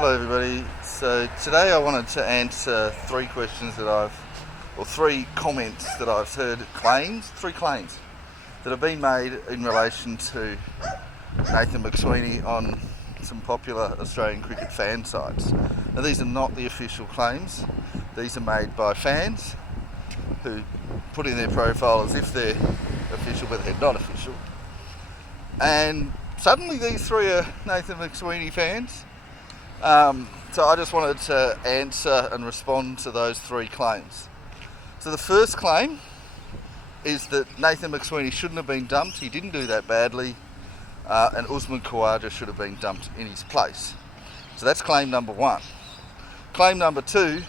Hello everybody. So today I wanted to answer three comments that I've heard, three claims that have been made in relation to Nathan McSweeney on some popular Australian cricket fan sites. Now these are not the official claims, these are made by fans who put in their profile as if they're official but they're not official. And suddenly these three are Nathan McSweeney fans. So I just wanted to answer and respond to those three claims. So the first claim is that Nathan McSweeney shouldn't have been dumped. He didn't do that badly, and Usman Khawaja should have been dumped in his place. So that's claim number one. Claim number two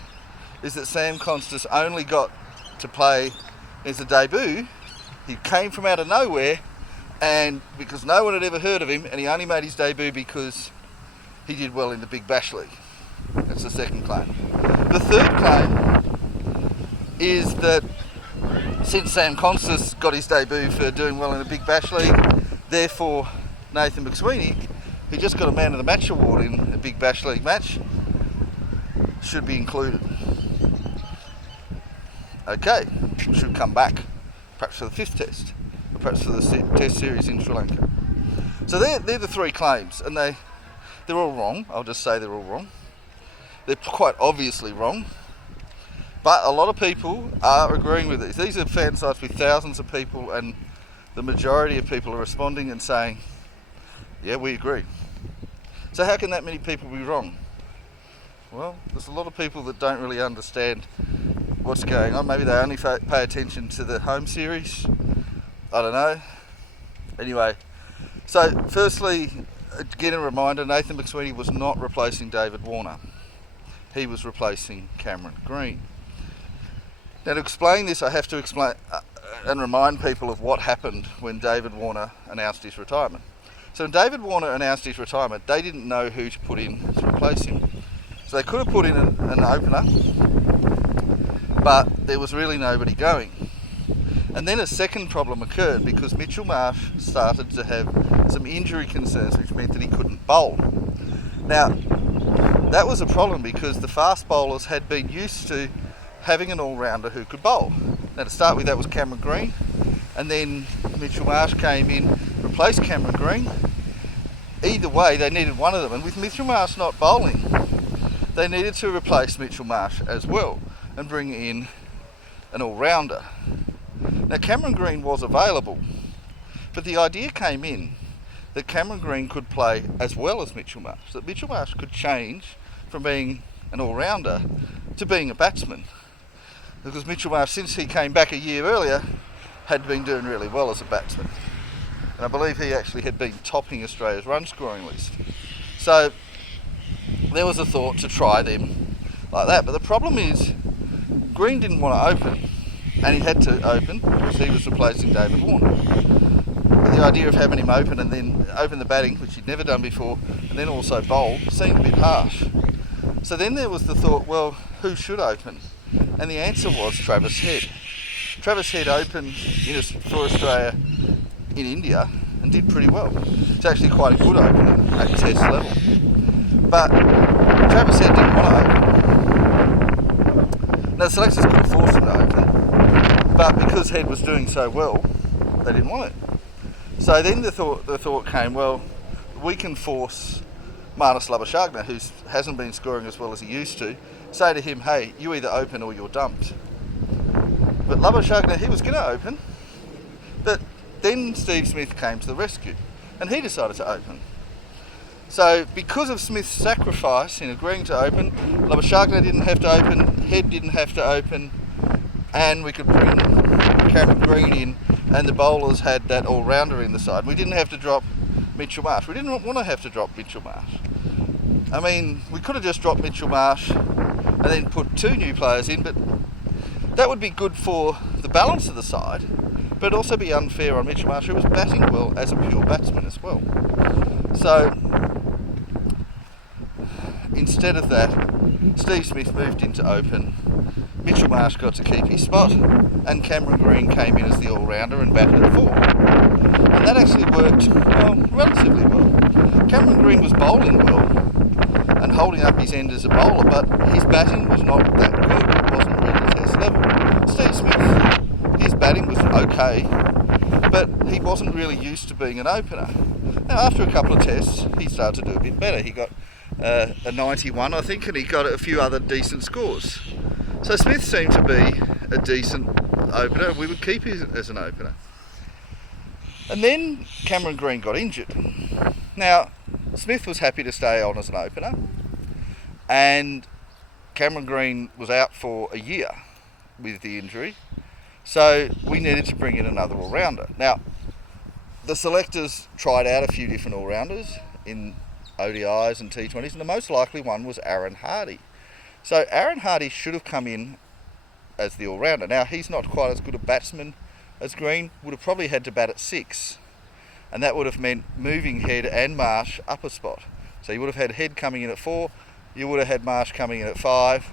is that Sam Constas only got to play as a debut. He came from out of nowhere, and because no one had ever heard of him, and he only made his debut because he did well in the Big Bash League. That's the second claim. The third claim is that since Sam Constas got his debut for doing well in the Big Bash League, therefore Nathan McSweeney, who just got a Man of the Match award in a Big Bash League match, should be included. Okay, should come back, perhaps for the fifth test, or perhaps for the test series in Sri Lanka. So they're the three claims, and they're all wrong. I'll just say they're all wrong. They're quite obviously wrong. But a lot of people are agreeing with these. These are fan sites with thousands of people, and the majority of people are responding and saying, yeah, we agree. So how can that many people be wrong? Well, there's a lot of people that don't really understand what's going on. Maybe they only pay attention to the home series. I don't know. Anyway, so firstly, again a reminder, Nathan McSweeney was not replacing David Warner. He was replacing Cameron Green. Now to explain this, I have to explain and remind people of what happened when David Warner announced his retirement. So when David Warner announced his retirement, they didn't know who to put in to replace him. So they could have put in an opener, but there was really nobody going. And then a second problem occurred because Mitchell Marsh started to have some injury concerns, which meant that he couldn't bowl. Now, that was a problem because the fast bowlers had been used to having an all-rounder who could bowl. Now, to start with, that was Cameron Green, and then Mitchell Marsh came in, replaced Cameron Green. Either way, they needed one of them, and with Mitchell Marsh not bowling, they needed to replace Mitchell Marsh as well and bring in an all-rounder. Now Cameron Green was available, but the idea came in that Cameron Green could play as well as Mitchell Marsh, that Mitchell Marsh could change from being an all-rounder to being a batsman. Because Mitchell Marsh, since he came back a year earlier, had been doing really well as a batsman. And I believe he actually had been topping Australia's run scoring list. So there was a thought to try them like that. But the problem is, Green didn't want to open. And he had to open because he was replacing David Warner. And the idea of having him open and then open the batting, which he'd never done before, and then also bowl, seemed a bit harsh. So then there was the thought, well, who should open? And the answer was Travis Head. Travis Head opened for Australia in India and did pretty well. It's actually quite a good opener at test level. But Travis Head didn't want to open. Now the selectors could have forced him to open, but because Head was doing so well, they didn't want it. So then the thought came, well, we can force Marnus Labuschagne, who hasn't been scoring as well as he used to, say to him, hey, you either open or you're dumped. But Labuschagne, he was going to open, but then Steve Smith came to the rescue, and he decided to open. So because of Smith's sacrifice in agreeing to open, Labuschagne didn't have to open, Head didn't have to open, and we could bring Cameron Green in, and the bowlers had that all-rounder in the side. We didn't have to drop Mitchell Marsh. We didn't want to have to drop Mitchell Marsh. I mean, we could have just dropped Mitchell Marsh and then put two new players in, but that would be good for the balance of the side, but it'd also be unfair on Mitchell Marsh, who was batting well as a pure batsman as well. So instead of that, Steve Smith moved into open, Mitchell Marsh got to keep his spot, and Cameron Green came in as the all-rounder and batted at 4. And that actually worked, well, relatively well. Cameron Green was bowling well and holding holding up his end as a bowler, but his batting was not that good. It wasn't really test level. Steve Smith, his batting was okay, but he wasn't really used to being an opener. Now, after a couple of tests, he started to do a bit better. He got a 91, I think, and he got a few other decent scores. So Smith seemed to be a decent opener. We would keep him as an opener. And then Cameron Green got injured. Now, Smith was happy to stay on as an opener, and Cameron Green was out for a year with the injury, so we needed to bring in another all-rounder. Now, the selectors tried out a few different all-rounders in ODIs and T20s, and the most likely one was Aaron Hardy. So Aaron Hardy should have come in as the all-rounder. Now, he's not quite as good a batsman as Green, would have probably had to bat at 6, and that would have meant moving Head and Marsh up a spot. So you would have had Head coming in at 4, you would have had Marsh coming in at 5,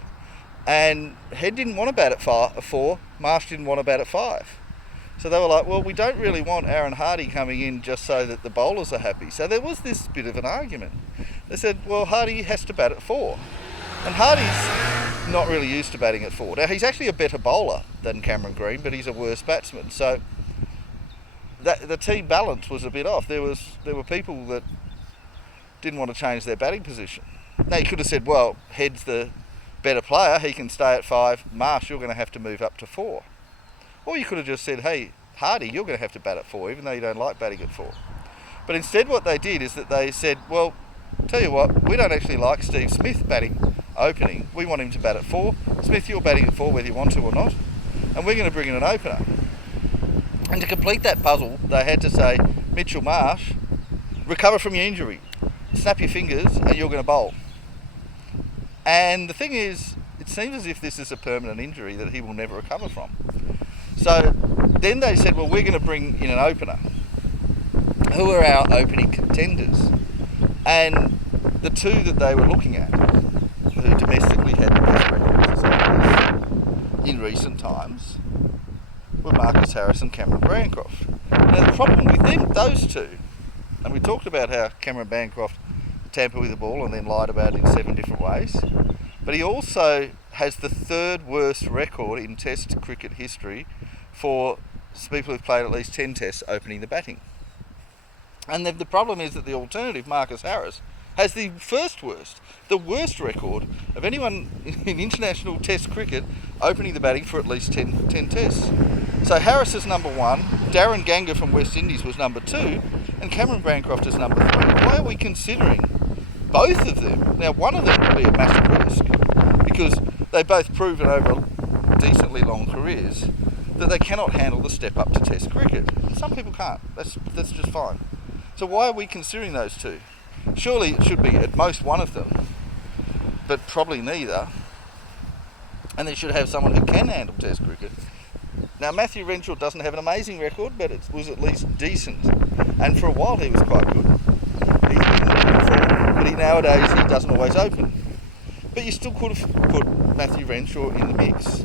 and Head didn't want to bat at 4, Marsh didn't want to bat at 5. So they were like, well, we don't really want Aaron Hardy coming in just so that the bowlers are happy. So there was this bit of an argument. They said, well, Hardy has to bat at 4. And Hardy's not really used to batting at 4. Now, he's actually a better bowler than Cameron Green, but he's a worse batsman. So the team balance was a bit off. There were people that didn't want to change their batting position. Now, you could have said, well, Head's the better player. He can stay at 5. Marsh, you're going to have to move up to 4. Or you could have just said, hey, Hardy, you're going to have to bat at 4, even though you don't like batting at 4. But instead what they did is that they said, well, tell you what, we don't actually like Steve Smith batting opening. We want him to bat at 4. Smith, you're batting at 4 whether you want to or not. And we're going to bring in an opener. And to complete that puzzle, they had to say, Mitchell Marsh, recover from your injury. Snap your fingers and you're going to bowl. And the thing is, it seems as if this is a permanent injury that he will never recover from. So then they said, well, we're going to bring in an opener. Who are our opening contenders? And the two that they were looking at, who domestically had the best records as openers in recent times, were Marcus Harris and Cameron Bancroft. Now the problem with those two, and we talked about how Cameron Bancroft tampered with the ball and then lied about it in 7 different ways, but he also has the 3rd worst record in Test cricket history for people who've played at least 10 tests opening the batting. And the problem is that the alternative, Marcus Harris, has the the worst record of anyone in international Test cricket opening the batting for at least 10 tests. So Harris is number 1, Darren Ganga from West Indies was number 2, and Cameron Bancroft is number 3. Why are we considering both of them? Now, one of them will be a massive risk, because they both proven over decently long careers that they cannot handle the step up to Test cricket. Some people can't. That's just fine. So why are we considering those two? Surely it should be at most one of them, but probably neither. And they should have someone who can handle Test cricket. Now, Matthew Renshaw doesn't have an amazing record, but it was at least decent. And for a while he was quite good. He's been looking for, but nowadays he doesn't always open. But you still could have put Matthew Renshaw in the mix.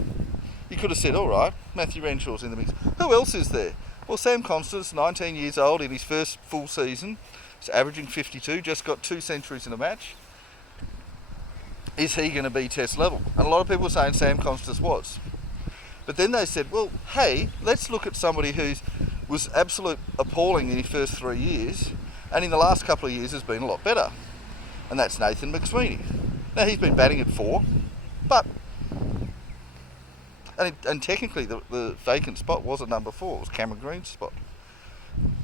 You could have said, all right, Matthew Renshaw's in the mix. Who else is there? Well, Sam Constance, 19 years old, in his first full season, is averaging 52, just got 2 centuries in a match. Is he going to be Test level? And a lot of people were saying Sam Constance was. But then they said, well, hey, let's look at somebody who was absolute appalling in his first 3 years, and in the last couple of years has been a lot better. And that's Nathan McSweeney. Now, he's been batting at 4, but... And technically the vacant spot was at number 4, it was Cameron Green's spot.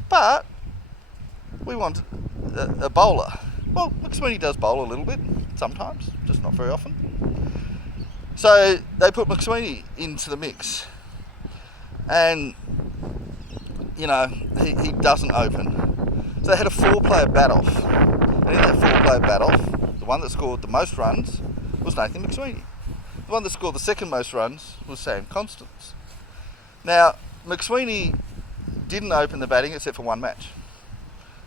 But we want a bowler. Well, McSweeney does bowl a little bit, sometimes, just not very often. So they put McSweeney into the mix. And, you know, he doesn't open. So they had a 4-player bat-off. And in that 4-player bat-off, the one that scored the most runs was Nathan McSweeney. The one that scored the second most runs was Sam Constance. Now, McSweeney didn't open the batting except for one match.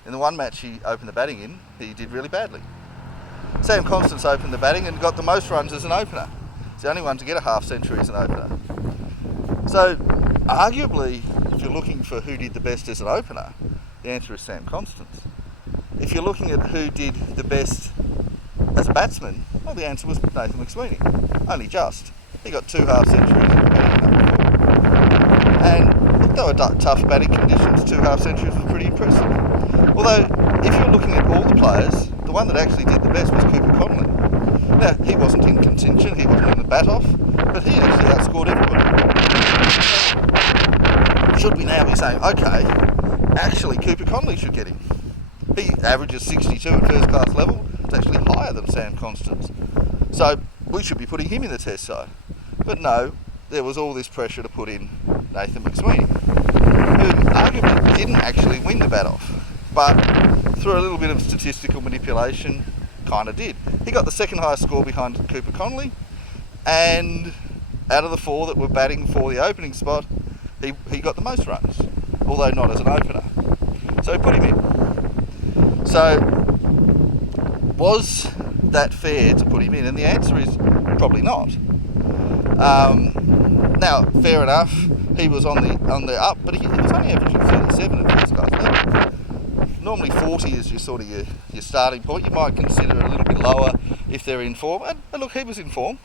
In the one match he opened the batting in, he did really badly. Sam Constance opened the batting and got the most runs as an opener. He's the only one to get a half century as an opener. So, arguably, if you're looking for who did the best as an opener, the answer is Sam Constance. If you're looking at who did the best as a batsman, well, the answer was Nathan McSweeney. Only just. He got 2 half centuries and they were tough batting conditions. 2 half centuries was pretty impressive. Although, if you're looking at all the players, the one that actually did the best was Cooper Connolly. Now, he wasn't in contention, he wasn't in the bat-off, but he actually outscored everybody. Should we now be saying, okay, actually Cooper Connolly should get him? He averages 62 at first class level. It's actually higher than Sam Constance. So we should be putting him in the test side. But no, there was all this pressure to put in Nathan McSweeney, who arguably didn't actually win the bat-off, but through a little bit of statistical manipulation, kind of did. He got the second highest score behind Cooper Connolly, and out of the 4 that were batting for the opening spot, he got the most runs, although not as an opener. So he put him in. So, was that fair to put him in? And the answer is probably not. Now, fair enough, he was on the up, but he was only averaging 37 at first class level. Normally 40 is your starting point. You might consider a little bit lower if they're in form. And look, he was in form,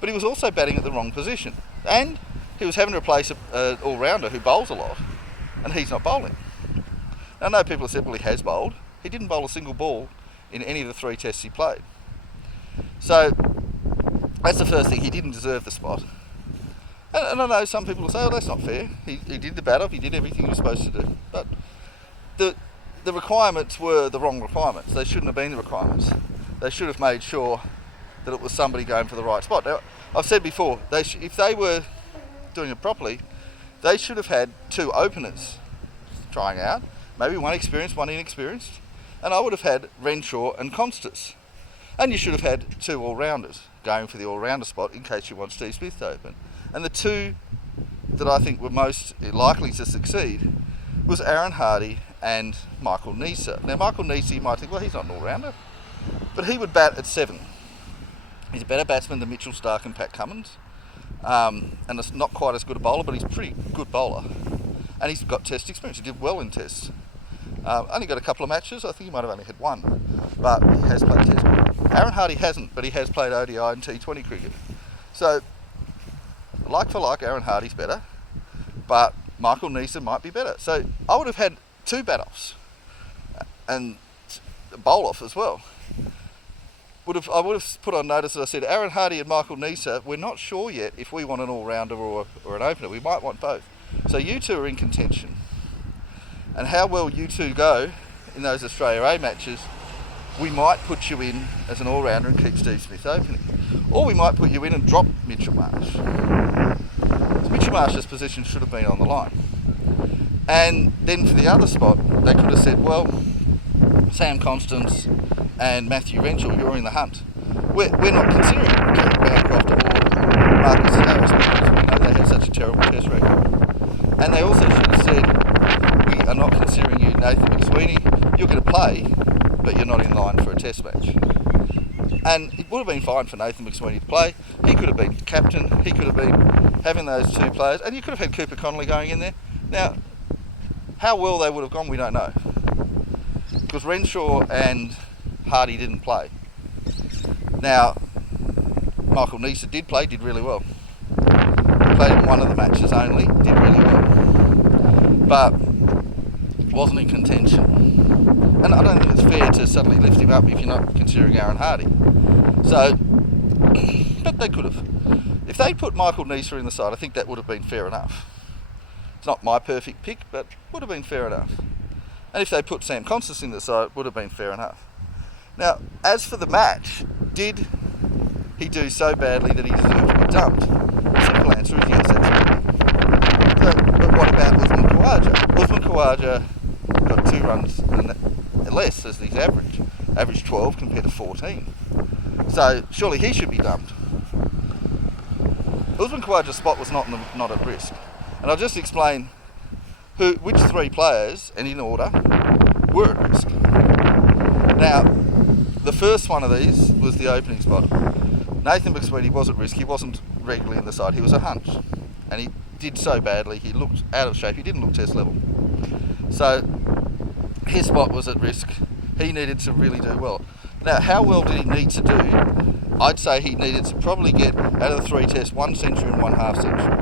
but he was also batting at the wrong position. And he was having to replace an all-rounder who bowls a lot, and he's not bowling. Now, I know people have said, well, he has bowled. He didn't bowl a single ball in any of the 3 tests he played. So, that's the first thing. He didn't deserve the spot. And I know some people will say, oh, that's not fair. He did the bat-off, he did everything he was supposed to do. But the requirements were the wrong requirements. They shouldn't have been the requirements. They should have made sure that it was somebody going for the right spot. Now, I've said before, if they were doing it properly, they should have had 2 openers trying out, maybe one experienced, one inexperienced, and I would have had Renshaw and Constance. And you should have had 2 all-rounders going for the all-rounder spot in case you want Steve Smith to open. And the 2 that I think were most likely to succeed was Aaron Hardy and Michael Neser. Now, Michael Neser, you might think, well, he's not an all-rounder, but he would bat at 7. He's a better batsman than Mitchell Starc and Pat Cummins, and it's not quite as good a bowler, but he's a pretty good bowler. And he's got test experience. He did well in tests. Only got a couple of matches. I think he might have only had 1, but he has played test cricket. Aaron Hardy hasn't, but he has played ODI and T20 cricket. So, like for like, Aaron Hardy's better, but Michael Neser might be better. So I would have had 2 bat-offs and a bowl-off as well. I would have put on notice that I said, Aaron Hardy and Michael Neser, we're not sure yet if we want an all-rounder or an opener. We might want both. So you 2 are in contention. And how well you 2 go in those Australia A matches, we might put you in as an all-rounder and keep Steve Smith opening. Or we might put you in and drop Mitchell Marsh. So Mitchell Marsh's position should have been on the line. And then for the other spot, they could have said, well, Sam Constance and Matthew Renshaw, you're in the hunt. We're not considering Kevin Bancroft or Marcus Harris because we know they have such a terrible test record. And they also should have said, we are not considering you, Nathan McSweeney. You're going to play, but you're not in line for a test match. And it would have been fine for Nathan McSweeney to play. He could have been captain. He could have been having those 2 players. And you could have had Cooper Connolly going in there. Now, how well they would have gone, we don't know. Because Renshaw and Hardy didn't play. Now, Michael Neser did play, did really well. He played in 1 of the matches only, did really well. But wasn't in contention. And I don't think it's fair to suddenly lift him up if you're not considering Aaron Hardy. So, but they could have. If they put Michael Neser in the side, I think that would have been fair enough. It's not my perfect pick, but would have been fair enough. And if they put Sam Constance in the side, it would have been fair enough. Now, as for the match, did he do so badly that he deserved to be dumped? The simple answer is yes, absolutely. But what about Usman Khawaja? Usman Khawaja got 2 runs and less as his average. Average 12 compared to 14. So surely he should be dumped. Usman Khawaja's spot was not at risk. And I'll just explain which 3 players, and in order, were at risk. Now, the first one of these was the opening spot. Nathan McSweeney was at risk. He wasn't regularly in the side. He was a hunch. And he did so badly. He looked out of shape. He didn't look test level. So his spot was at risk. He needed to really do well. Now, how well did he need to do? I'd say he needed to probably get out of the 3 tests 1 century and 1 half century.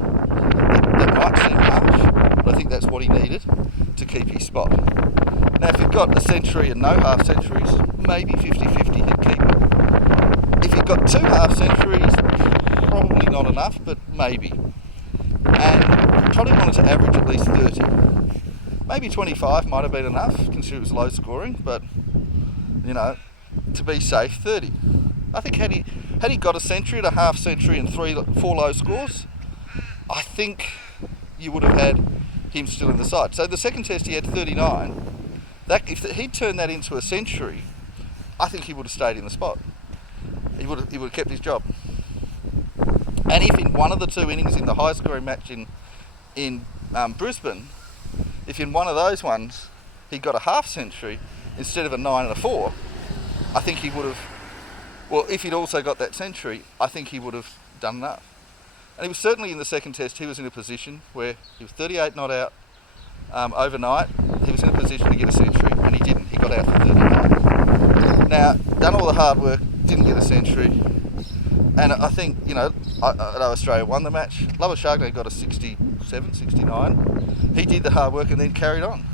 That might seem harsh, but I think that's what he needed to keep his spot. Now, if he'd got a century and no half centuries, maybe 50-50 he'd keep it. If he'd got 2 half centuries, probably not enough, but maybe. And probably wanted to average at least 30. Maybe 25 might have been enough, considering it was low scoring, but, you know, to be safe, 30. I think had he got a century and a half century and 4 low scores, I think you would have had him still in the side. So the second test he had 39. If he'd turned that into a century, I think he would have stayed in the spot. He would have kept his job. And if in one of the 2 innings in the high scoring match in Brisbane, if in one of those ones he got a half century instead of a 9 and a 4, I think he would have, well, if he'd also got that century, I think he would have done enough. And he was certainly in the second test, he was in a position where he was 38 not out overnight. He was in a position to get a century, and he didn't. He got out for 39. Now, done all the hard work, didn't get a century. And I think, you know, I know Australia won the match. Labuschagne got a 67, 69. He did the hard work and then carried on.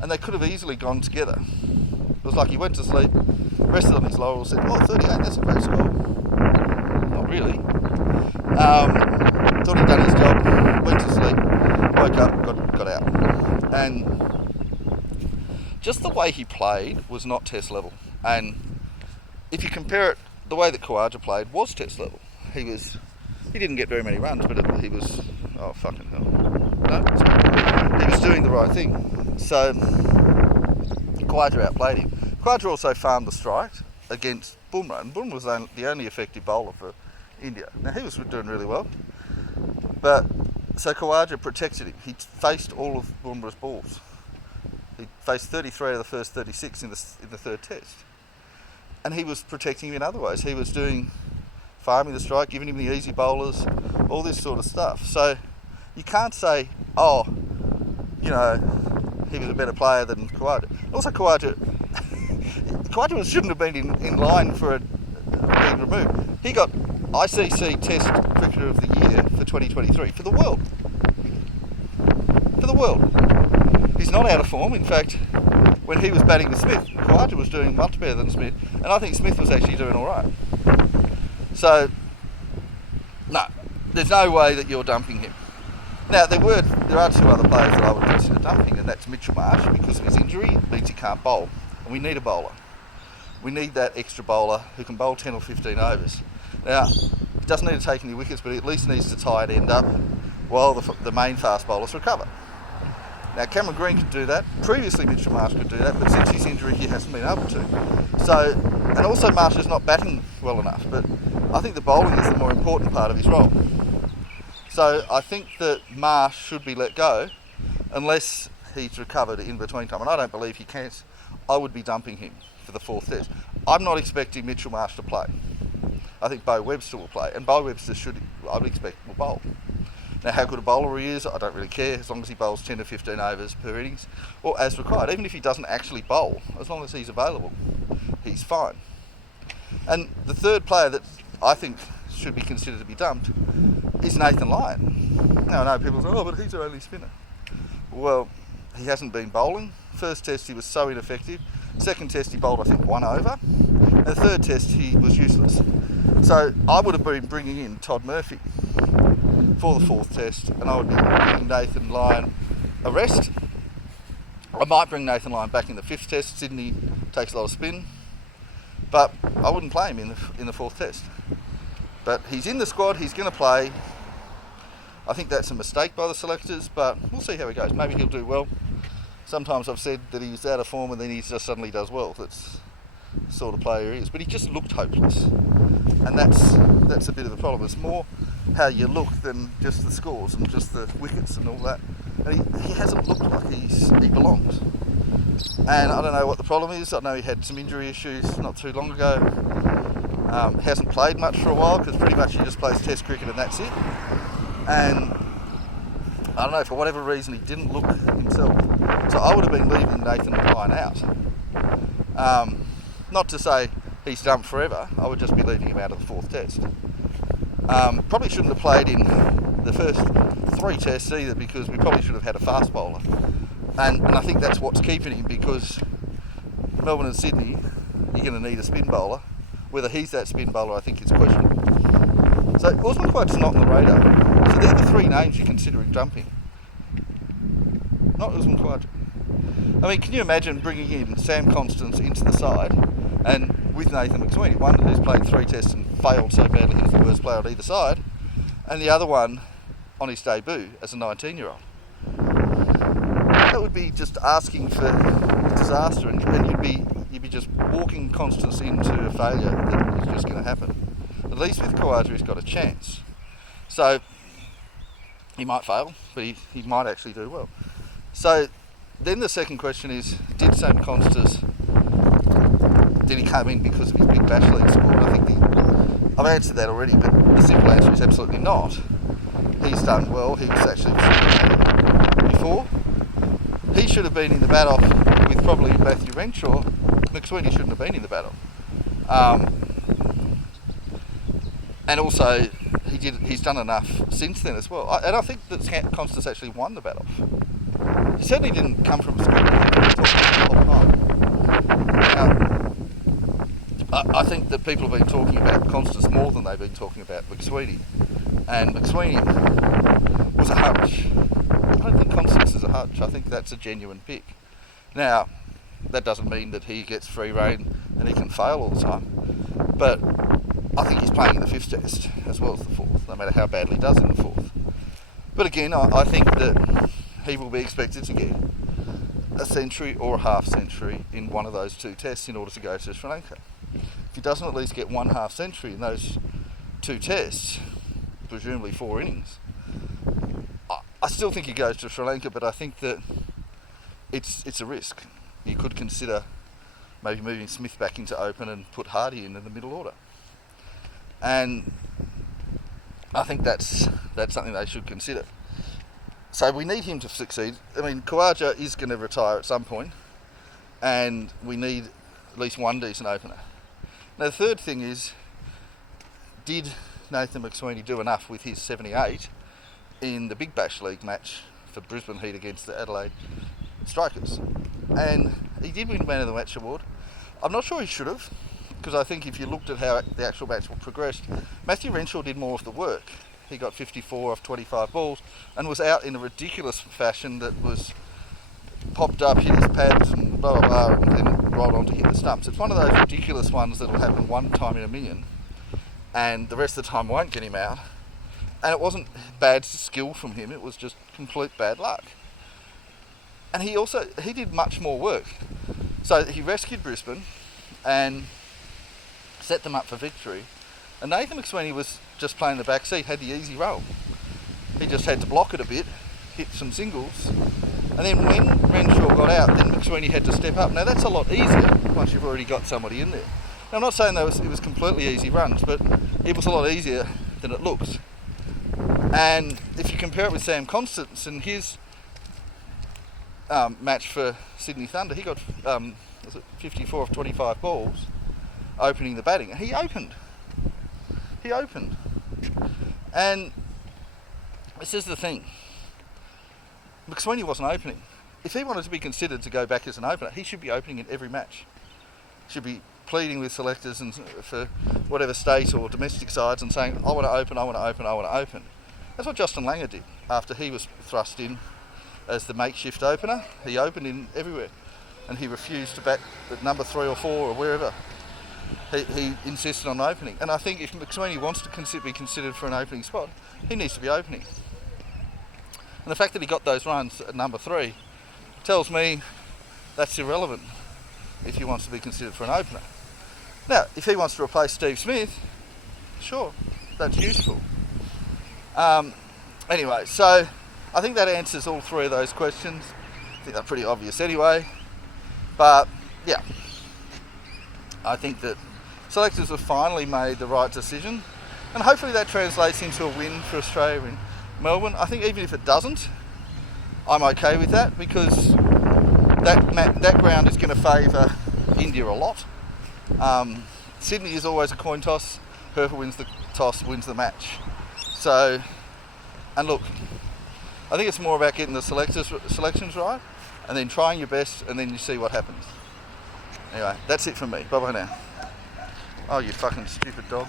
And they could have easily gone together. It was like he went to sleep, rested on his laurels, said, oh, 38, that's a great score. Not really. Thought he'd done his job, went to sleep, woke up, got out. And just the way he played was not test level. And if you compare it, the way that Khawaja played was test level. He didn't get very many runs, but he was, oh fucking hell. No, he was doing the right thing. So Khawaja outplayed him. Khawaja also farmed the strike against Bumrah, and Bumrah was the only effective bowler for India. Now he was doing really well, but so Khawaja protected him. He faced all of Bumrah's balls. He faced 33 of the first 36 in the third test. And he was protecting him in other ways. He was farming the strike, giving him the easy bowlers, all this sort of stuff. So you can't say, oh, you know, he was a better player than Khawaja. Also, Khawaja shouldn't have been in line for being removed. He got ICC Test Cricketer of the Year for 2023 for the world. For the world. He's not out of form. In fact, when he was batting with Smith, Khawaja was doing much better than Smith, and I think Smith was actually doing all right. So, no, there's no way that you're dumping him. Now, there are 2 other players that I would consider dumping, and that's Mitchell Marsh. Because of his injury, it means he can't bowl, and we need a bowler. We need that extra bowler who can bowl 10 or 15 overs. Now, he doesn't need to take any wickets, but he at least needs to tie it end up while the main fast bowlers recover. Now, Cameron Green could do that. Previously, Mitchell Marsh could do that, but since his injury, he hasn't been able to. So, and also Marsh is not batting well enough, but I think the bowling is the more important part of his role. So, I think that Marsh should be let go unless he's recovered in between time, and I don't believe he can. I would be dumping him for the 4th test. I'm not expecting Mitchell Marsh to play. I think Beau Webster will play, and Beau Webster I would expect, will bowl. Now, how good a bowler he is, I don't really care, as long as he bowls 10 to 15 overs per innings, or as required. Even if he doesn't actually bowl, as long as he's available, he's fine. And the third player that I think should be considered to be dumped is Nathan Lyon. Now, I know people say, oh, but he's our only spinner. Well, he hasn't been bowling. First test, he was so ineffective. Second test, he bowled, I think, 1 over. And the third test, he was useless. So I would have been bringing in Todd Murphy for the 4th test, and I would be giving Nathan Lyon a rest. I might bring Nathan Lyon back in the 5th test. Sydney takes a lot of spin, but I wouldn't play him in the 4th test. But he's in the squad, he's going to play. I think that's a mistake by the selectors, but we'll see how he goes. Maybe he'll do well. Sometimes I've said that he's out of form and then he just suddenly does well. That's the sort of player he is. But he just looked hopeless. And that's a bit of the problem. It's more how you look than just the scores and just the wickets and all that. And he hasn't looked like he belongs. And I don't know what the problem is. I know he had some injury issues not too long ago. Hasn't played much for a while because pretty much he just plays Test cricket and that's it. And I don't know, for whatever reason he didn't look himself. So I would have been leaving Nathan Lyon out. Not to say he's done forever. I would just be leaving him out of the fourth test. Probably shouldn't have played in the first 3 tests either, because we probably should have had a fast bowler. And I think that's what's keeping him, because Melbourne and Sydney, you're going to need a spin bowler. Whether he's that spin bowler, I think is questionable. So Usman Khawaja's not on the radar. So they're the 3 names you're considering jumping. Not Usman Khawaja. I mean, can you imagine bringing in Sam Constance into the side, and with Nathan McSweeney, one who's played 3 tests and failed so badly he's the worst player on either side, and the other one on his debut as a 19-year-old. That would be just asking for disaster, and you'd be just walking Constance into a failure that is just going to happen. At least with Khawaja, he's got a chance. So he might fail, but he might actually do well. So then the second question is, did Sam Constance, did he come in because of his Big Bash League score? I think I've answered that already, but the simple answer is absolutely not. He's done well. He was actually before. He should have been in the bat-off with probably Matthew Renshaw. McSweeney shouldn't have been in the bat-off. And also, he's done enough since then as well. And I think that Constance actually won the bat-off. He certainly didn't come from a school the whole time. I think that people have been talking about Constance more than they've been talking about McSweeney. And McSweeney was a hunch. I don't think Constance is a hunch. I think that's a genuine pick. Now, that doesn't mean that he gets free rein and he can fail all the time. But I think he's playing in the 5th test as well as the 4th, no matter how badly he does in the 4th. But again, I think that he will be expected to get a century or a half century in one of those 2 tests in order to go to Sri Lanka. If he doesn't at least get 1 half century in those 2 tests, presumably 4 innings, I still think he goes to Sri Lanka, but I think that it's a risk. You could consider maybe moving Smith back into open and put Hardy in the middle order. And I think that's something they should consider. So we need him to succeed. I mean, Khawaja is going to retire at some point, and we need at least 1 decent opener. Now the third thing is, did Nathan McSweeney do enough with his 78 in the Big Bash League match for Brisbane Heat against the Adelaide Strikers? And he did win Man of the Match award. I'm not sure he should have, because I think if you looked at how the actual match progressed, Matthew Renshaw did more of the work. He got 54 off 25 balls and was out in a ridiculous fashion that was popped up, hit his pads and blah blah blah, and then rolled on to hit the stumps. It's one of those ridiculous ones that will happen one time in a million, and the rest of the time won't get him out. And it wasn't bad skill from him, it was just complete bad luck. And he did much more work. So he rescued Brisbane and set them up for victory. And Nathan McSweeney was just playing the back seat, had the easy role. He just had to block it a bit, hit some singles, and then when Renshaw got out, then McSweeney had to step up. Now that's a lot easier once you've already got somebody in there. Now I'm not saying it was completely easy runs, but it was a lot easier than it looks. And if you compare it with Sam Constance and his match for Sydney Thunder, he got 54 of 25 balls opening the batting. He opened. And this is the thing. McSweeney wasn't opening. If he wanted to be considered to go back as an opener, he should be opening in every match. Should be pleading with selectors and for whatever state or domestic sides and saying, I want to open, I want to open, I want to open. That's what Justin Langer did after he was thrust in as the makeshift opener. He opened in everywhere and he refused to bat at number 3 or 4 or wherever. He insisted on opening. And I think if McSweeney wants to be considered for an opening spot, he needs to be opening. And the fact that he got those runs at number 3 tells me that's irrelevant if he wants to be considered for an opener. Now, if he wants to replace Steve Smith, sure, that's useful. Anyway, so I think that answers all 3 of those questions. I think they're pretty obvious anyway. But, yeah, I think that selectors have finally made the right decision, and hopefully that translates into a win for Australia in Melbourne. I think even if it doesn't, I'm okay with that, because that ground is going to favour India a lot. Sydney is always a coin toss. Whoever wins the toss wins the match. So, and look, I think it's more about getting the selections right, and then trying your best, and then you see what happens. Anyway, that's it from me. Bye bye now. Oh, you fucking stupid dog.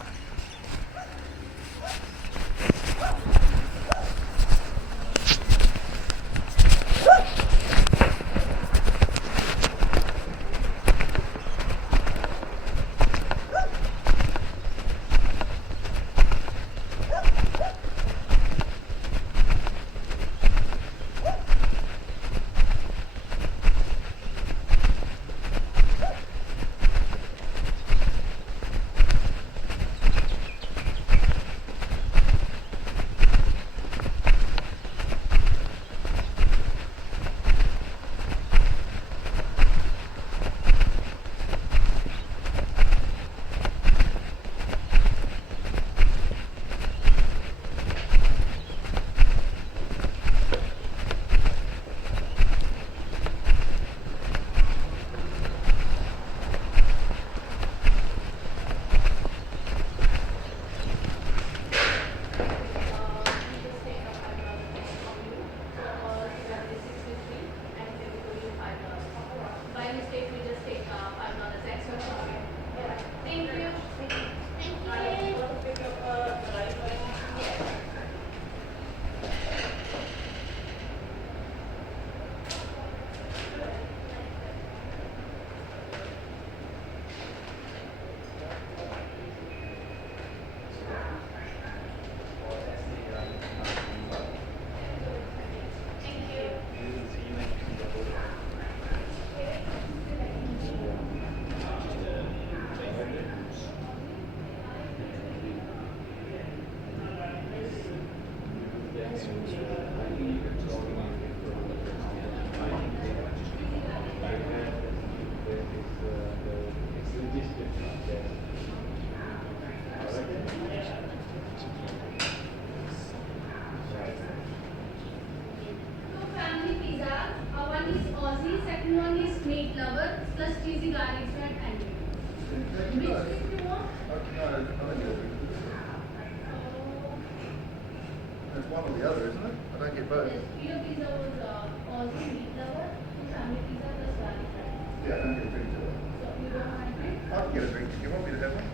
It's one or the other, isn't it? I don't get both. Pure pizza was also meat lover, family pizza plus garlic bread. Yeah, I don't get a drink to it. So you don't want a drink? I can get a drink. Do you want me to have one?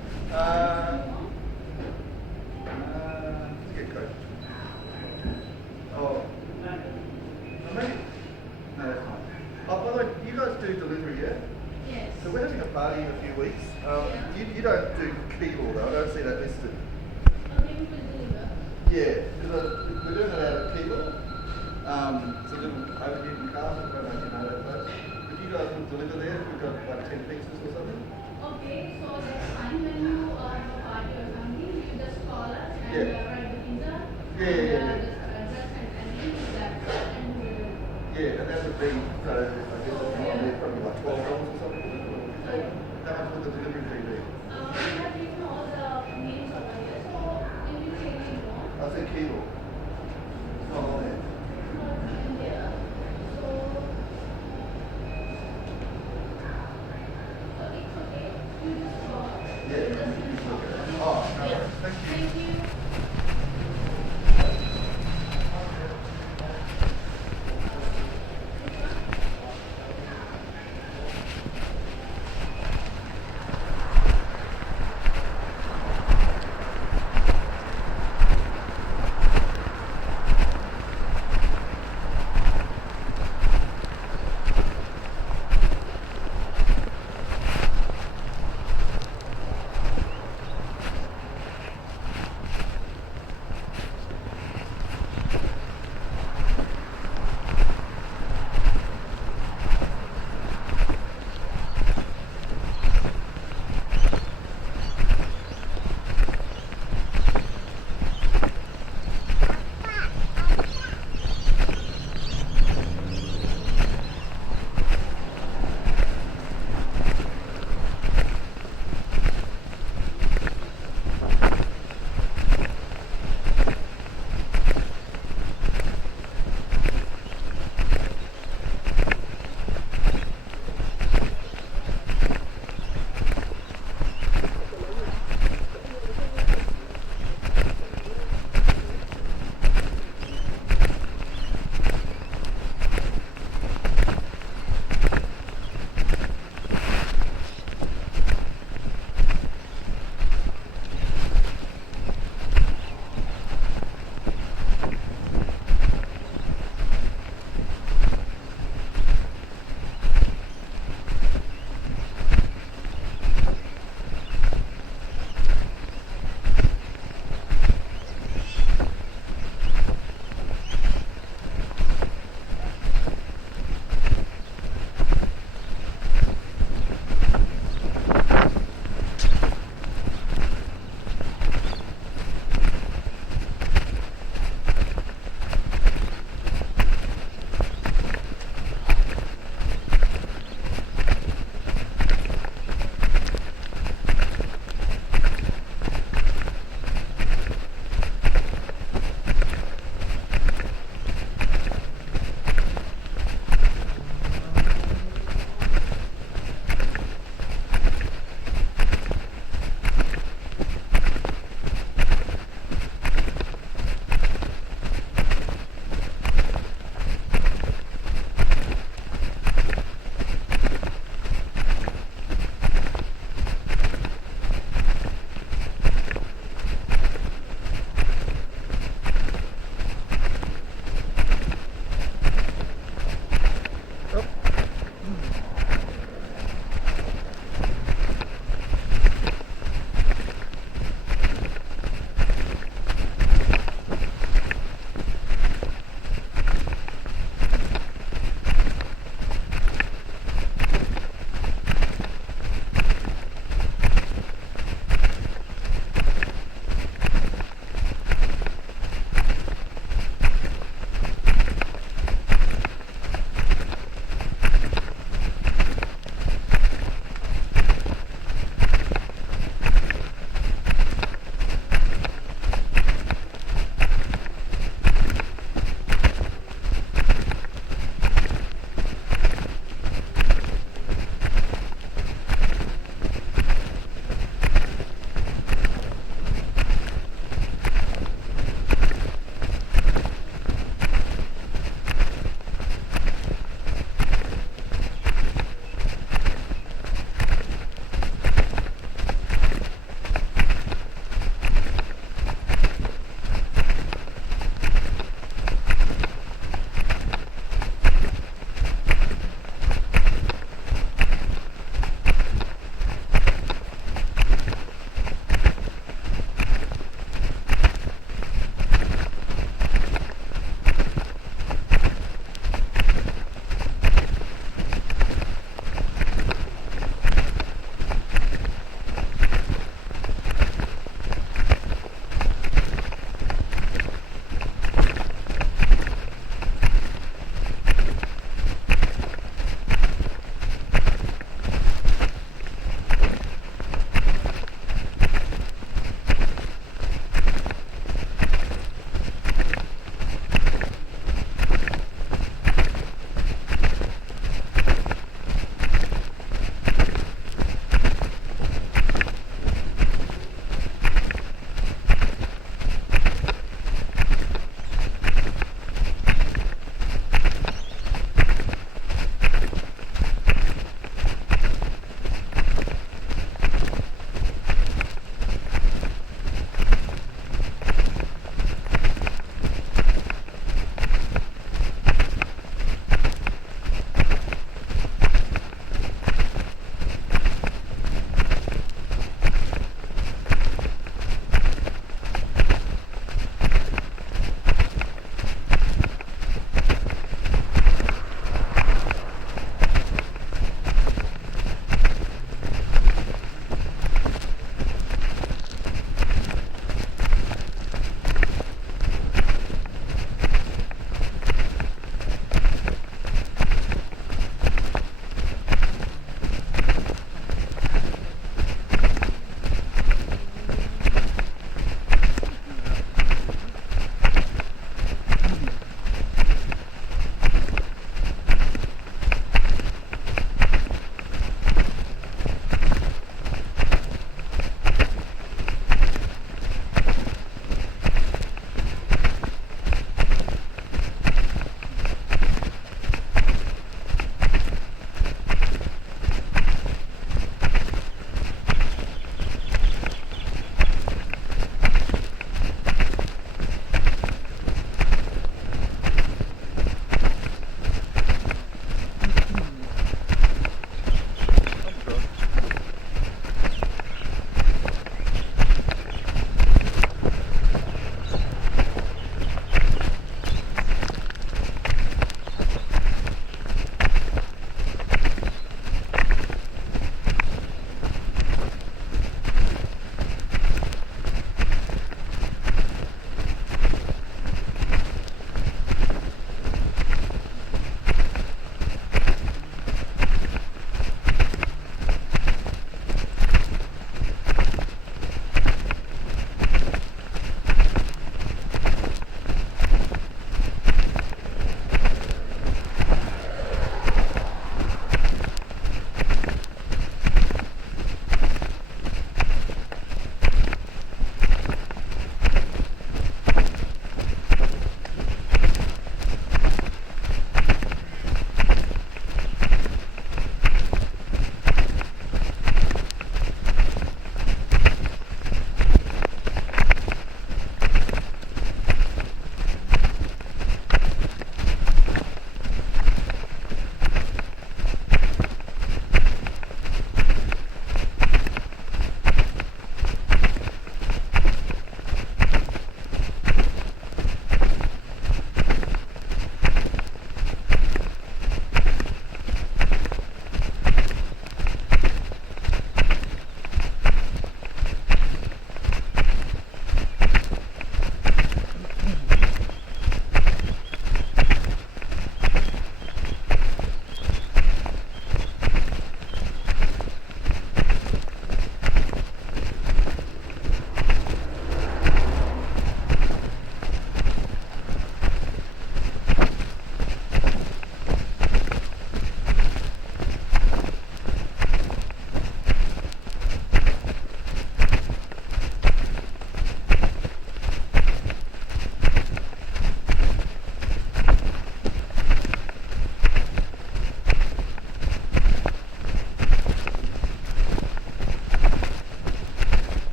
Let's get Coke. Oh. Maybe. No, that's fine. Oh, by the way, you guys do delivery, yeah? Yes. So we're having a party in a few weeks. You don't do keyboard, though. I don't see that listed. Okay, we will deliver. Yeah, because we're doing it out at Keyboard. It's a little overhead in cars. I don't know if you know that place. If you guys would deliver there, we've got like 10 pizzas or something. Okay, so that's fine. When you have a party or something, you just call us and write the pizza. Yeah. Just address and link to that and we will. Yeah, and that would be, so I guess it's probably like $12 or something. How much would the delivery fee be? We have written all the names over here, so in which area you want. I said Keyboard. It's not on there. Not in there. So it's okay. You just call. Yeah, you can look at it. Oh, no worries. Thank you. Thank you.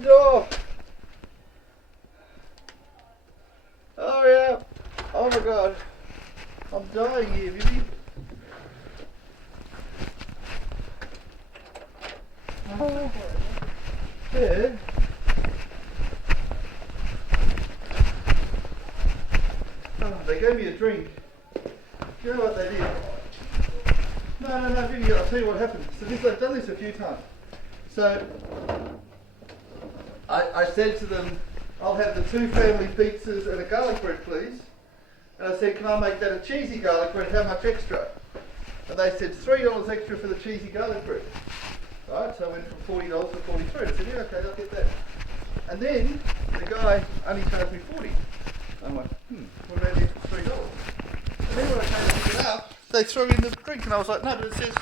the door. Hurry up. Oh my god. I'm dying here, Vivi. Oh. Yeah. Oh, they gave me a drink. Do you know what they did? No, Vivi, I'll tell you what happened. So I've done this a few times. So I said to them, I'll have the 2 family pizzas and a garlic bread, please. And I said, can I make that a cheesy garlic bread? How much extra? And they said $3 extra for the cheesy garlic bread. Right, so I went from $40 to $43. I said, yeah, okay, I'll get that. And then the guy only charged me $40. I'm like, what about the extra $3? And then when I came to pick it up, they threw in the drink, and I was like, no, but it says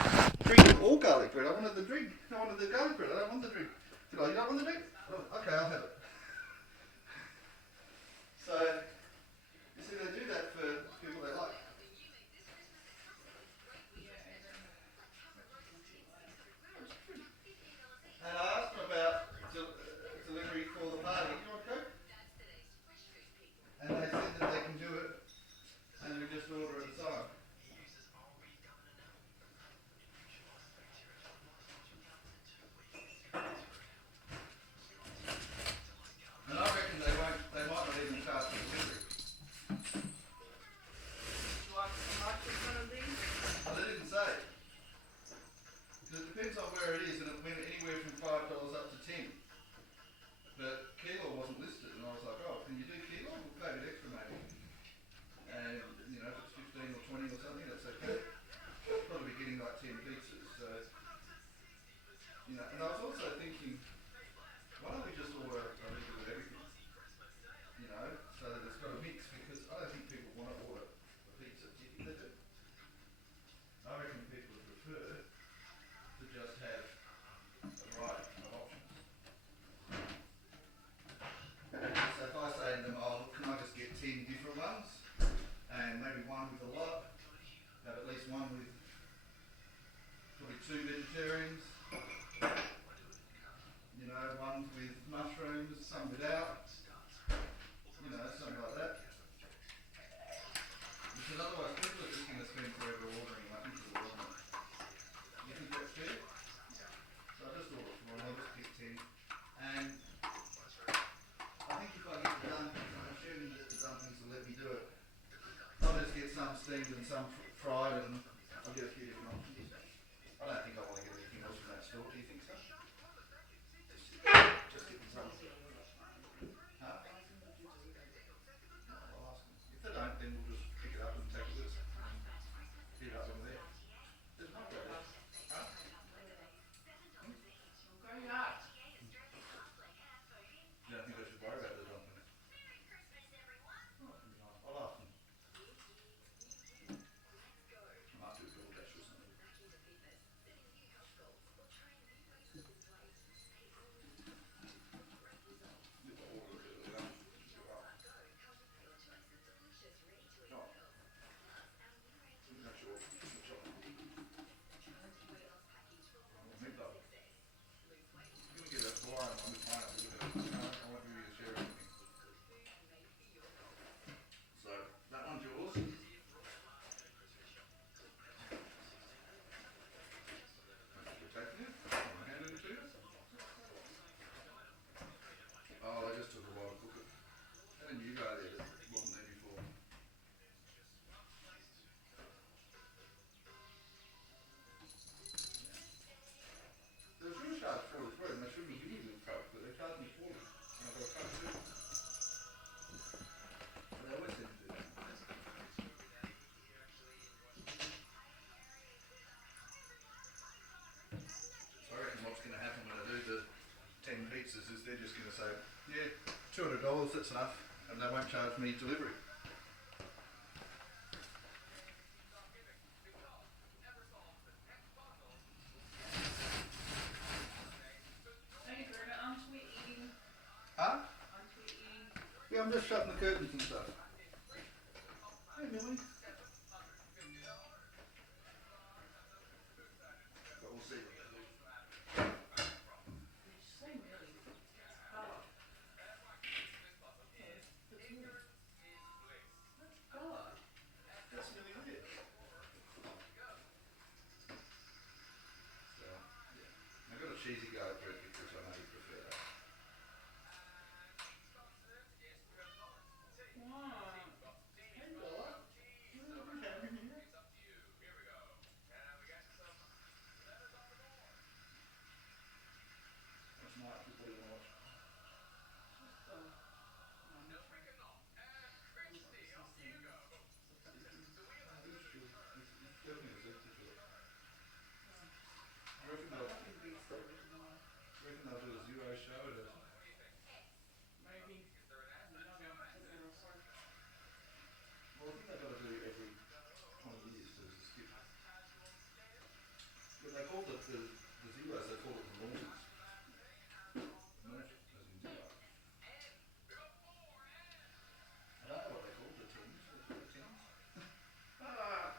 drink or garlic bread. I wanted the drink. I wanted the garlic bread. I don't want the drink. They're like, you don't want the drink? Okay, I'll have it. So, you see, they do that for people they like. And I asked them about delivery for the party. You want Coke? And they said that they can do it, and we just order at the time. And I reckon they might not even charge for delivery. Well, they didn't say. Because it depends on where it is, and it went anywhere from $5 up to 10. But Kilo wasn't listed, and I was like, oh, can you do Kilo? We'll pay a bit extra maybe. And, you know, if it's 15 or 20 or something, that's okay. Probably getting like 10 pizzas, so, you know. And I was also thinking, why don't we just order a little bit of everything? You know, so that it's got a mix, because I don't think people want to order a pizza. Do you think they do? I reckon people would prefer to just have a variety of options. So if I say to them, oh, can I just get 10 different ones? And maybe one with a lot, have at least one with probably 2 vegetarians, you know, one with mushrooms, some without, you know, something like that. Because otherwise people are just going to spend forever ordering nothing to the world. You think that's fair? So I just ordered one, I'll just pick 10. And I think if I get the dumplings, I'm assuming that the dumplings will let me do it. I'll just get some steamed and some fried, and I'll get a few different options. I don't think I want to get anything else from that store. Do you think so? Just get some. Huh? I'll ask them. If they don't, then we'll just pick it up and take it with us. Pick it up over there. There's one over there. Huh? You don't think I should worry about the dumplings? I'll ask them. I might do a DoorDash or something. So that one's yours. Oh, they just took a while to cook it. Had a new guy there that wasn't there before. They were really charged 43 and they shouldn't have given me the Coke, but they charged me 40 and I got a Coke too. But they always seem to do that. So I reckon what's going to happen when I do the 10 pizzas is they're just going to say, yeah, $200, that's enough, and they won't charge me delivery. Huh? Yeah, I'm just shutting the curtains and stuff. Hey, Millie. But we'll see what they do. the zeros, they call it the noughties. Naught as in zero. I don't know what they call the tens. The tens. Ah.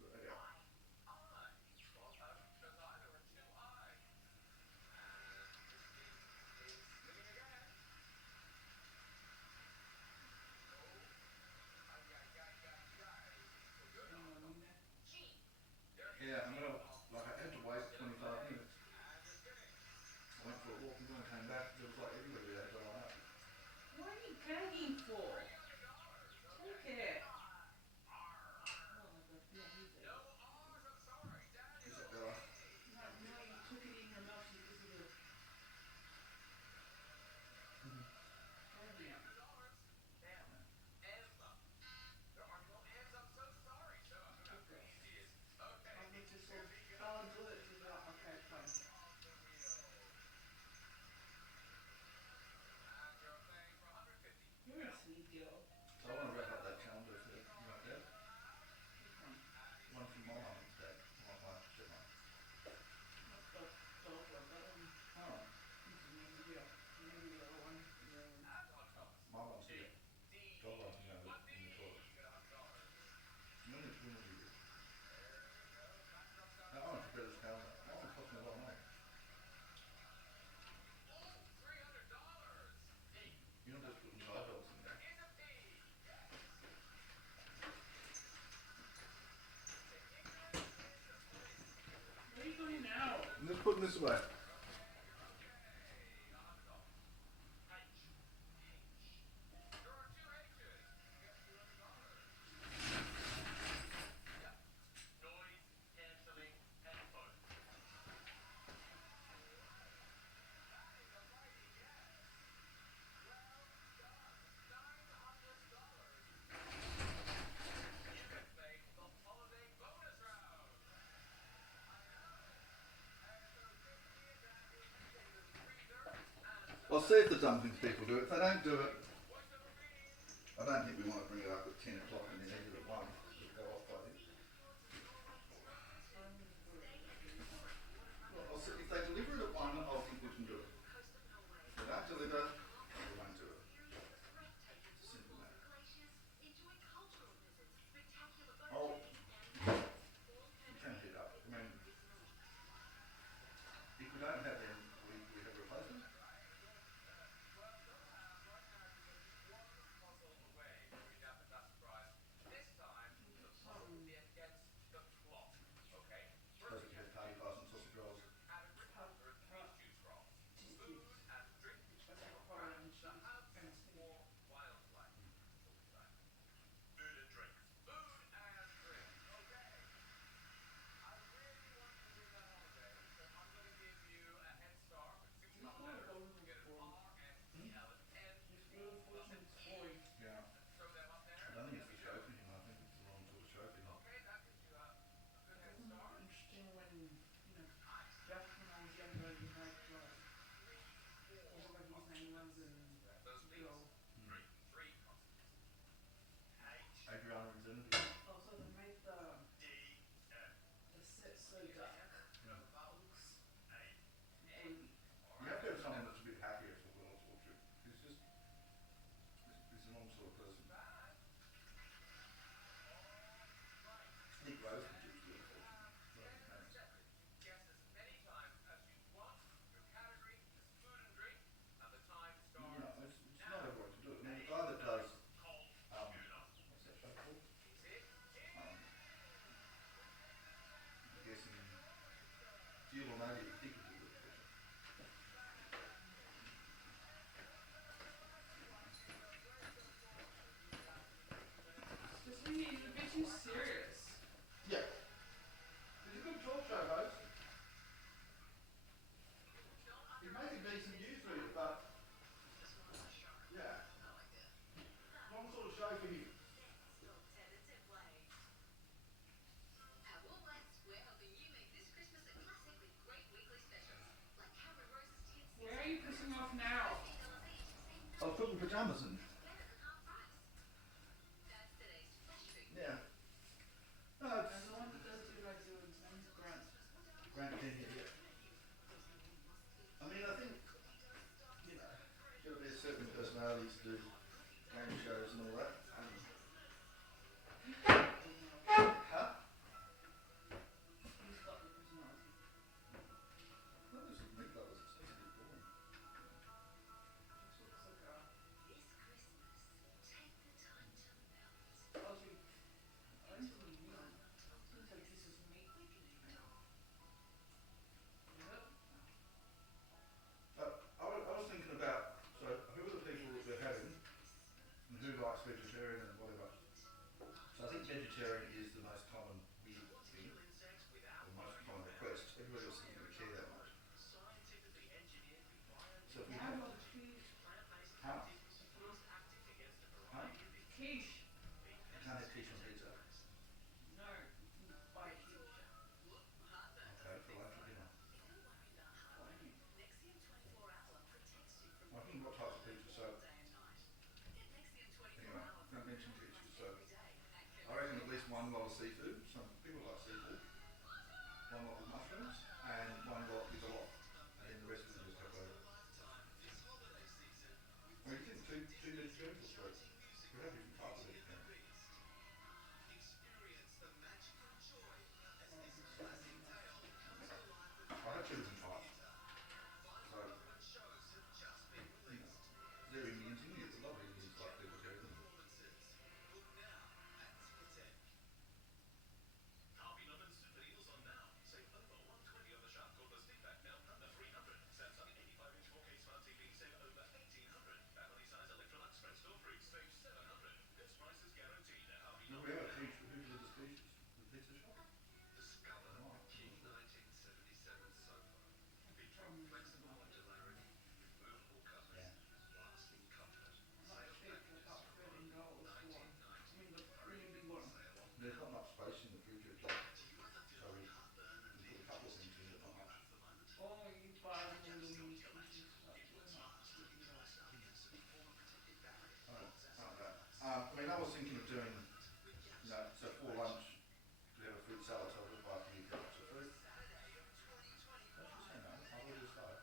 But, yeah. Yeah, I'm gonna, like, I had to wait 25 minutes. I went for a walk and when I came back, there was like everybody there had to line up. What are you gagging for? Take it. Oh my god, yeah, you did. Is that better? No, you took it in your mouth because of the gagging. Good girl. I'll make this all, I'll do it to the, okay, fine. You're a sweet girl. So I want to wrap up that calendar for you like that. Which one? One from my mum and dad, my stepmom. Not the dog one, that one. Oh, Maybe the other one. my one's here. Dog one's in the toilet. When will you do? I want to prepare this calendar. That one cost me a lot of money. You know, just putting guide dogs in there. Where are you going now? I'm just putting this away. I'll see if the dumplings people do it. If they don't do it, I don't think we want to bring it up at 10 o'clock and then eat it at 1. It'll go off by then. Well, I'll see, if they deliver it at 1, I'll think we can do it. If they don't deliver, we won't do it. It's a simple matter. Oh, you can heat up. I mean, if we don't have them, we have a replacement. Suppose we could have party pies and sausage rolls. Yeah. I don't think it's the show for him. I think it's the wrong sort of show for him. Interesting when, back when I was younger, you had all of his name was girl. Adriana and Zenobia. Also, they made the set so dark. Looks gloomy. You have to have someone that's a bit happier for Will to talk to. He's just, he's a normal sort of person. Nick Rose can do Will talking. You know, it's not everyone to do it. I mean, the guy that does, what's that show called? I'm guessing Deal or No Deal, he could do it. Just when he's a bit too serious. Yeah. He's a good talk show host. He makes a decent newsreader, but yeah. Wrong sort of show for him. At Woolworths, we're helping you make this Christmas a classic with great weekly specials. Like Cameron Rose's tips. Where are you pissing off now? I was putting pajamas in. That's today's flash food. Yeah. No, As the one that does do game shows and all that. He's got the personality. Huh? He's got the personality. That was meat lovers. It's a bit boring. It's like a This Christmas, take the time to melt. Aussie. Anything, you know. Seems like this is meat. Is it? I was thinking about, so who are the people that we're having and who likes vegetarian and whatever. So I think vegetarian is the most common weird thing, or most common request. Everybody else doesn't really care that much. So if we How have, about the quiche? huh? Huh? Quiche. You can't have quiche on pizza. No, you can buy quiche. Okay, for lunch or dinner. Why not? Nexium 24 Hour protects you from I think what types of pizza, so day and night. Get Nexium 24 anyway, Hour don't mention pizza. So every day at I reckon at least one lot of seafood. Some people like seafood. One lot with mushrooms and one lot with a lot. And then the rest we can just have over. I mean, you think two vegetarians or three? We have different types of vegetarian. I have two different types. So, you know, there are Indians in here. A lot of Indians like vegetarian. Harvey Norman Super Deals on now. Save over 120 on the Sharp Corner stick back now under 300. Samsung 85-inch 4K Smart TV save over 1800. Family size Electrolux French door fridge save 700. This price is guaranteed at Harvey No, we Norman. have a quiche. Who delivers quiches? The pizza shop? Discover Right. G1977 sofa. Featuring flexible modularity, removable covers, Yeah. lasting comfort. Not cheap, like that $13 one. I mean the really big one. There's not much space in the fridge at all. So we can put a couple of things in, but not much. Oh, you buy them in the mini quiches. That's not $13. I mean, I was thinking of doing, you know, so for lunch, we have a fruit salad, so I'll just buy a few cups of fruit. Don't you say no? I've already started.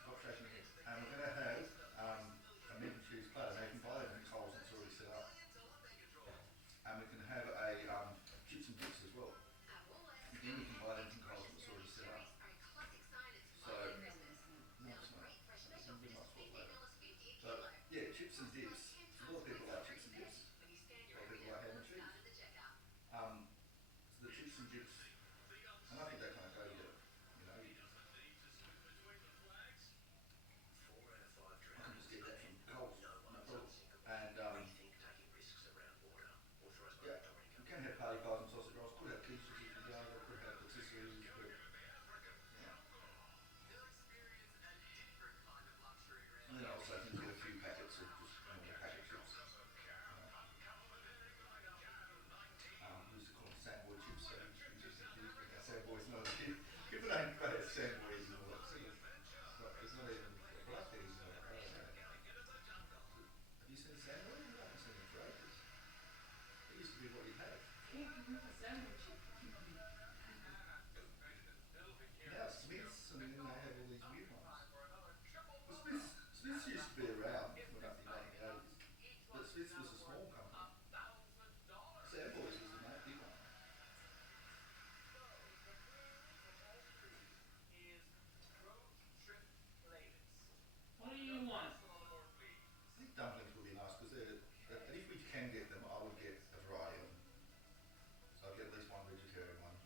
Stop shaking your head. And we're going to have a meat and cheese platter. Now you can buy them in Coles, it's already set up. And we can have a chips and dips as well. Again, you can buy them from Coles, it's already set up. So, no, it's not. It's going to be much more later. So, yeah, chips and dips. A lot of people like chips and dips. A lot of people like ham and cheese. So the chips and dips, and I think they kind of go together. You know, I can just get that from Coles, no problem. And yeah, you can have party pies and sausage rolls. Could have quiches if you go. They could have patisseries, but yeah. And then also I can get a few packets of just normal packet chips. Who's it called? Sandboy chips. So you just accuse me now. Sandboy's not a kid. People don't go to Sandboys and all that sort of stuff. It's not even a black thing. I don't know. Have you seen Sandboy? You haven't seen him for ages. It used to be what you'd have. Can't you make a sandwich? Now Smiths, and then they have all these weird ones. Well, Smiths used to be around when up in the 1980s, but Smiths was a small company. Sandboys was a big one. What do you want? I think dumplings would be nice because and if we can get them, I would get a variety of them. So I'll get at least one vegetarian one,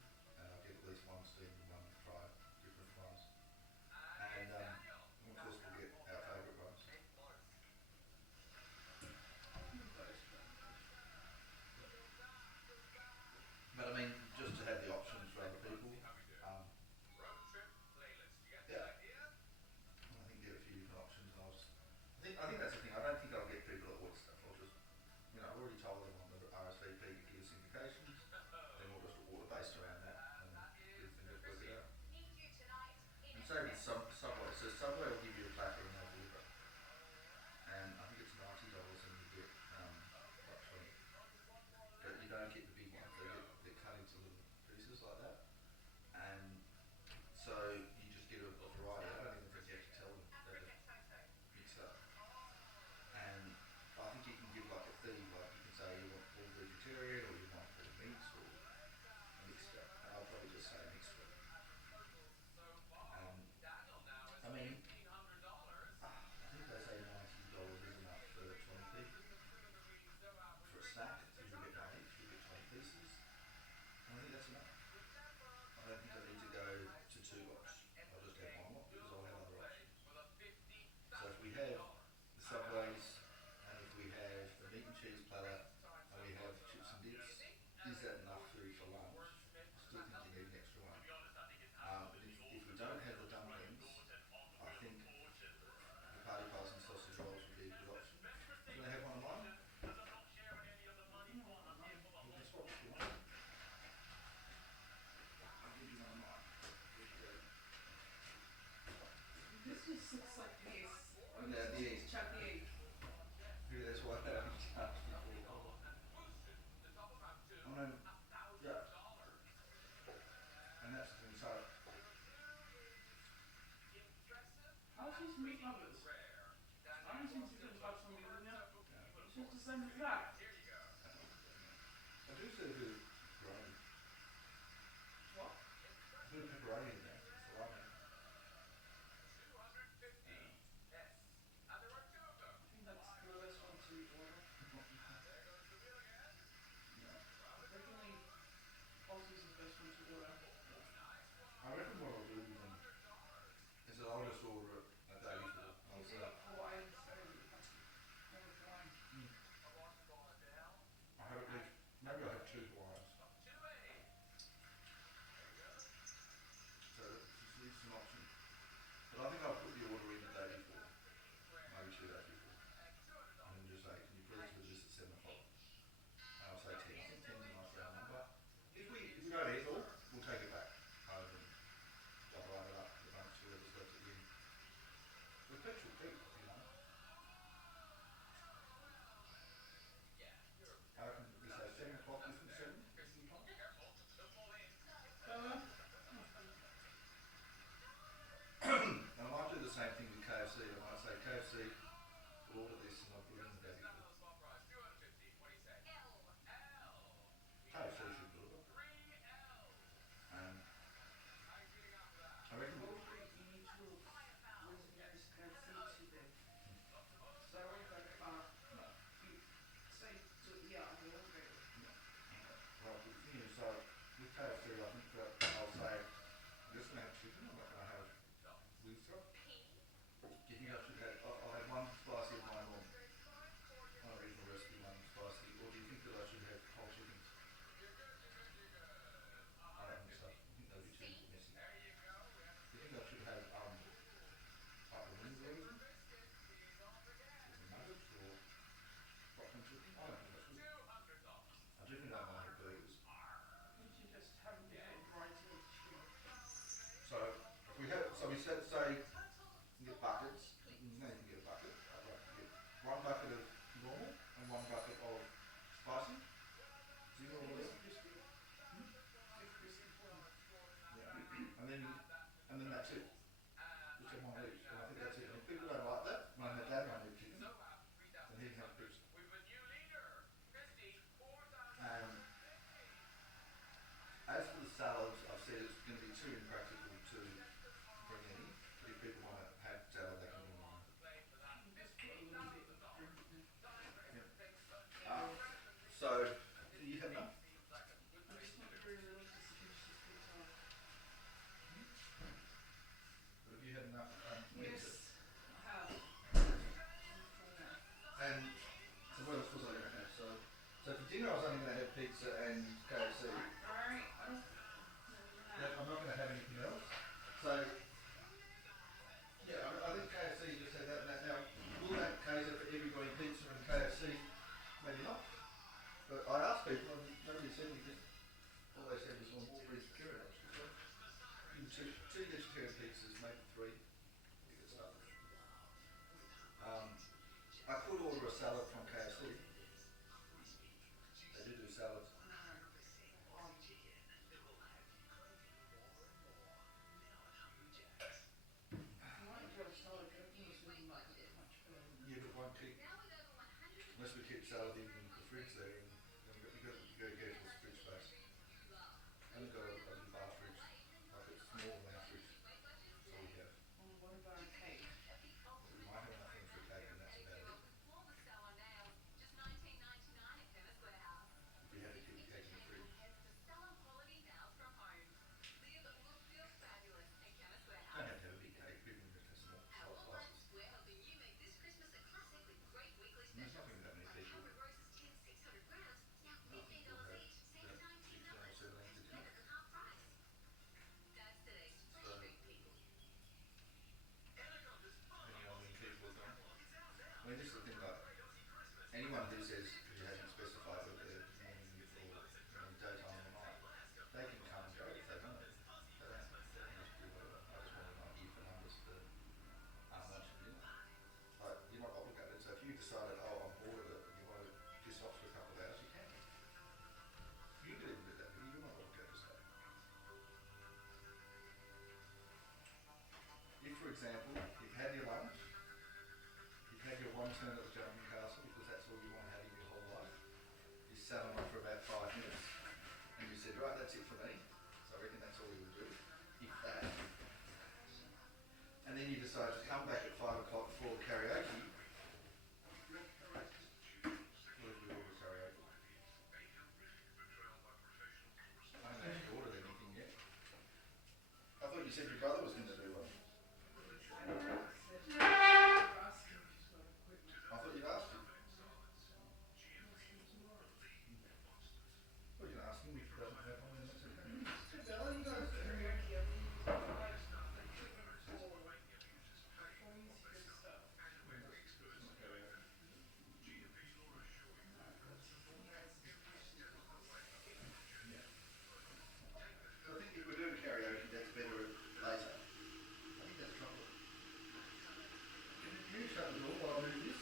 and I'll get at least one steamed and one fried, different ones. And of course we'll get our favourite ones. But I mean, just to have the options for other people. Yeah. And I think get a few different options. And I think that's the thing. I don't think I'll get people that order stuff. I'll just, you know, I've already told them on the RSVP to give us indications. Then we'll just order based around that and just work it out. And say with Subway. So Subway will give you a platter and they'll deliver it. And I think it's $90 and you get like 20. But you don't get the big ones. They're cut into little pieces like that. And so you just get a variety. I don't even think you have to tell them. They just mix it up. And Yeah, the egg. Chuck the egg. Maybe that's why they haven't charged before. I mean, yeah. And that's the thing, so How's these meat lovers? I don't seem to get much from you, yeah. It's just the same as that. I do see a bit of pepperoni. What? A bit of pepperoni in there, salami. I think that's the best one to order. Definitely Aussie's the best one to order. I reckon what I'll do with them is that I'll just order it a day before. I'll Is say, it Hawaiian style? Order Hawaiian. I have at least, maybe I'll have 2 Hawaiians. So it's an option. But I think I'll put the order in the day before, maybe 2 days before. And then just say, can you please do this at 7 o'clock? And I'll say 10. I think 10's a nice round number. If we don't eat it all, we'll take it back home and divide it up amongst whoever's left at the end. We're petrol cheap, you know. I reckon we say 7 o'clock, you think 7? Eastern time? And I might do the same thing with KFC. I might say, KFC, we'll order this and I'll put it in the day before. KFC should do it. I reckon Probably you need to designate this KFC to them. So I won't go far. no. You say, yeah, I'll be okay. Well, the thing is, so with KFC, I think that I'll say, I'm just going to have chicken, I'm not going to have Wingstop. Do you think I should have, I'll have one spicy of mine, one original recipe, one spicy, or do you think that I should have whole chickens? I don't think so. I think that'd be too messy. Do you think I should have like the wings or anything? Chicken nuggets or popcorn chicken? I don't think that's good. I definitely don't want to have burgers. You should just have a bit of variety of chicken. So if we have, so we said, say, you get buckets. You know you can get a bucket. I'd like to get 1 bucket of normal and 1 bucket of spicy. Do you know what it is? Crispy. Crispy form. Yeah. And then that's it. Just have 1 of each. And I think that's it. And if people don't like that, my dad won't eat chicken, then he can have crisps. As for the salads, I've said it's going to be too impractical to bring any. But if people want to have salad, they can bring one. Just put a little bit of drink in it. So, do you have enough? I'm just not very willing to finish this pizza. But have you had enough? Yes, I have. And so what else was I going to have? So for dinner I was only going to have pizza and KFC. Alright, I'm not going to have anything else. So yeah, I think KFC just had that. Now, will that cater for everybody pizza and KFC? Maybe not. But I asked people and nobody said anything. All they said was, well, more vegetarian options. So, two vegetarian pizzas, maybe 3. You could start with. I could order a salad from KFC. They do salads. Yeah, but one keep, unless we keep salad in the fridge there, and you got to get careful with fridge space. And we've got a little bar fridge, like it's smaller than our fridge. So we have. What about a cake? We might have enough room for a cake, and that's about it. If we had to keep the cake in the fridge. Don't have to have a big cake, people can just have small slices. We're helping you make this Christmas a classic with great weekly And there's specials. nothing that many people. Hammer roasts 600 grams, now No, $15 people have each, save that $19. 16 or 17 for dinner. Better than half price. That's today's fresh So- food people. Depending on when people are gone. I mean, this is the thing, like, anyone who says, because you haven't specified whether they're morning or daytime or night, they can come and go if they want. They can just do whatever. I just want to know you for numbers for lunch and dinner. I example, you've had your lunch, you've had your one turn at the jumping castle because that's all you want to have in your whole life. You sat on it for about 5 minutes and you said, right, that's it for me. So I reckon that's all you would do, if that. And then you decide to come back at 5 o'clock for karaoke. What did you order karaoke? I haven't actually ordered anything yet. I thought you said your brother was going to do one. I thought you'd asked him. Well, you can ask him if he doesn't have one, then that's okay. Bella, you guys I think if we're doing karaoke, that's better later. I think that's probably. Can you shut the door while I do this?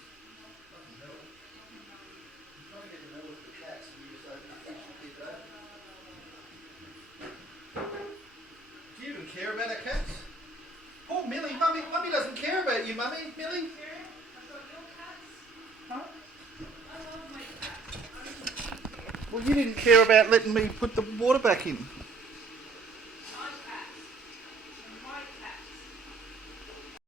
Fucking hell. I'm trying to get the ball with the cats and you just open the fish and keep that. Do you even care about our cats? Oh, Millie, Mummy doesn't care about you, Mummy. Millie? Huh? Well, you didn't care about letting me put the water back in.